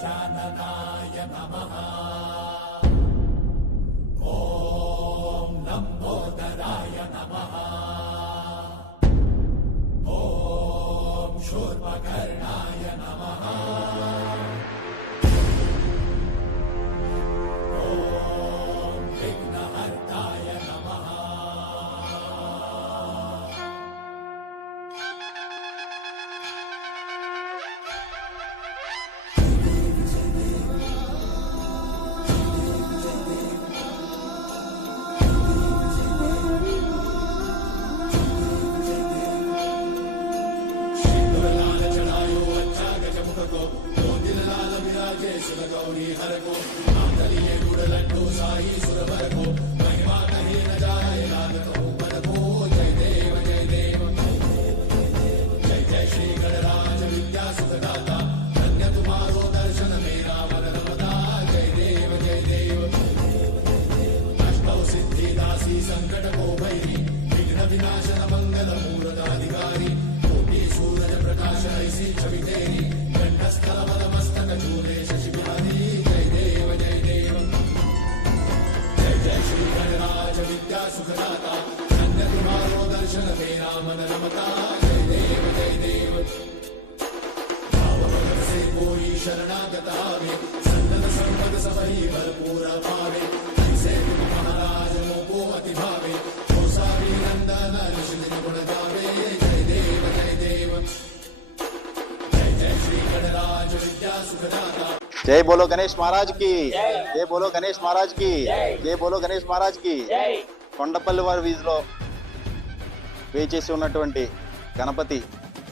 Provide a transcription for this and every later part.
गजाननाय नमः శాసన మంగళ మూలకాధికారి కోటి సూరజ ప్రకాశ ఐసి కవితేరి గంటస్థల మస్తక చూరే శశి జై బోలో గణేష్ మహారాజ్కి జై బోలో గణేష్ మహారాజ్కి జై బోలో గణేష్ మహారాజ్కి కొండపల్లి వారి వీధిలో వేచేసి ఉన్నటువంటి గణపతి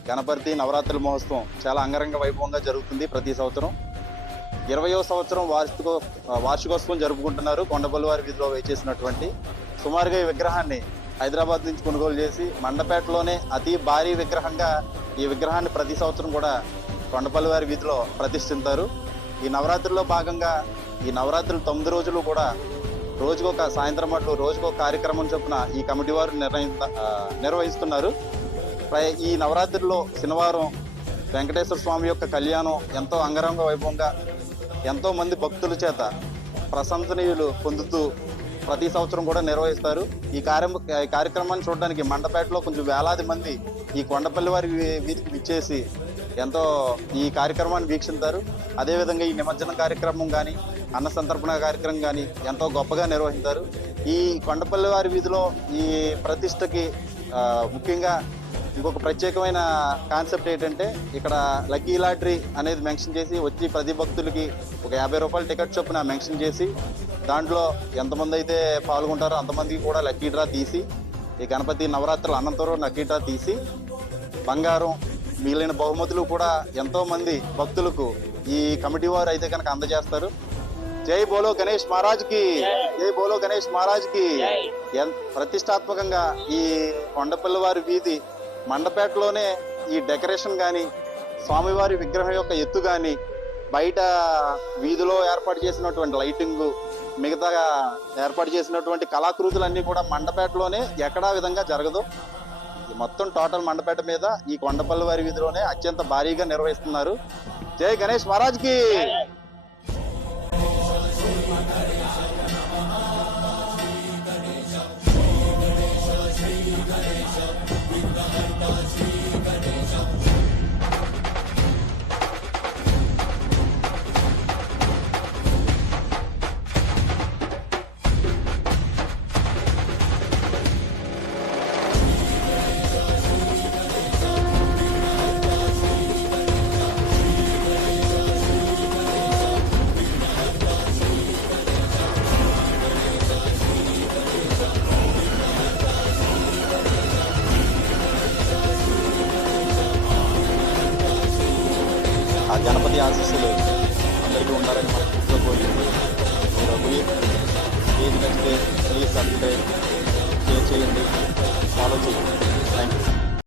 గణపతి నవరాత్రుల మహోత్సవం చాలా అంగరంగ వైభవంగా జరుగుతుంది ప్రతి సంవత్సరం. ఇరవయో సంవత్సరం వార్షికో వార్షికోత్సవం జరుపుకుంటున్నారు కొండపల్లి వారి వీధిలో వేచేసినటువంటి. సుమారుగా ఈ విగ్రహాన్ని హైదరాబాద్ నుంచి కొనుగోలు చేసి మండపేటలోనే అతి భారీ విగ్రహంగా ఈ విగ్రహాన్ని ప్రతి సంవత్సరం కూడా కొండపల్లి వారి వీధిలో ప్రతిష్ఠిస్తారు ఈ నవరాత్రిలో భాగంగా ఈ నవరాత్రులు తొమ్మిది రోజులు కూడా రోజుకొక సాయంత్రం అట్లు రోజుకొక కార్యక్రమం చొప్పున ఈ కమిటీ వారు నిర్వహిస్తున్నారు. ఈ నవరాత్రిలో శనివారం వెంకటేశ్వర స్వామి యొక్క కళ్యాణం ఎంతో అంగరంగ వైభవంగా ఎంతో మంది భక్తుల చేత ప్రశంసనీయులు పొందుతూ ప్రతి సంవత్సరం కూడా నిర్వహిస్తారు. ఈ కార్యం ఈ కార్యక్రమాన్ని చూడడానికి మండపేటలో కొంచెం వేలాది మంది ఈ కొండపల్లి వారి వీధికి విచ్చేసి ఎంతో ఈ కార్యక్రమాన్ని వీక్షిస్తారు అదేవిధంగా ఈ నిమజ్జన కార్యక్రమం కానీ అన్న సంతర్పణ కార్యక్రమం కానీ ఎంతో గొప్పగా నిర్వహిస్తారు ఈ కొండపల్లి వారి వీధిలో ఈ ప్రతిష్టకి ముఖ్యంగా ఇంకొక ప్రత్యేకమైన కాన్సెప్ట్ ఏంటంటే ఇక్కడ లక్కీ లాటరీ అనేది మెన్షన్ చేసి వచ్చి ప్రతి భక్తులకి ఒక యాభై రూపాయల టికెట్ చొప్పున మెన్షన్ చేసి దాంట్లో ఎంతమంది అయితే పాల్గొంటారో అంతమందికి కూడా లక్కీ డ్రా తీసి ఈ గణపతి నవరాత్రుల అనంతరం లక్కీ డ్రా తీసి బంగారం మిగిలిన బహుమతులు కూడా ఎంతో మంది భక్తులకు ఈ కమిటీ వారు అయితే కనుక అందజేస్తారు. జై బోలో గణేష్ మహారాజ్కి జై బోలో గణేష్ మహారాజ్కి. ఎన్- ప్రతిష్టాత్మకంగా ఈ కొండపల్లివారి వీధి మండపేటలోనే ఈ డెకరేషన్ కానీ స్వామివారి విగ్రహం యొక్క ఎత్తు కానీ బయట వీధిలో ఏర్పాటు చేసినటువంటి లైటింగ్ మిగతా ఏర్పాటు చేసినటువంటి కళాకృతులన్నీ కూడా మండపేటలోనే ఎక్కడా విధంగా జరగదు. మొత్తం టోటల్ మండపేట మీద ఈ కొండపల్లి వారి వీధిలోనే అత్యంత భారీగా నిర్వహిస్తున్నారు. జై గణేష్ మహారాజ్కి! ఆశీస్సులు అందరికీ ఉండాలని మనస్ఫూర్తిగా కోరుకుంటున్నాను రఘువీర్ ఏది నచ్చితే ప్లీజ్ సబ్స్క్రైబ్ షేర్ చేయండి. ఫాలో చేయండి. Thank you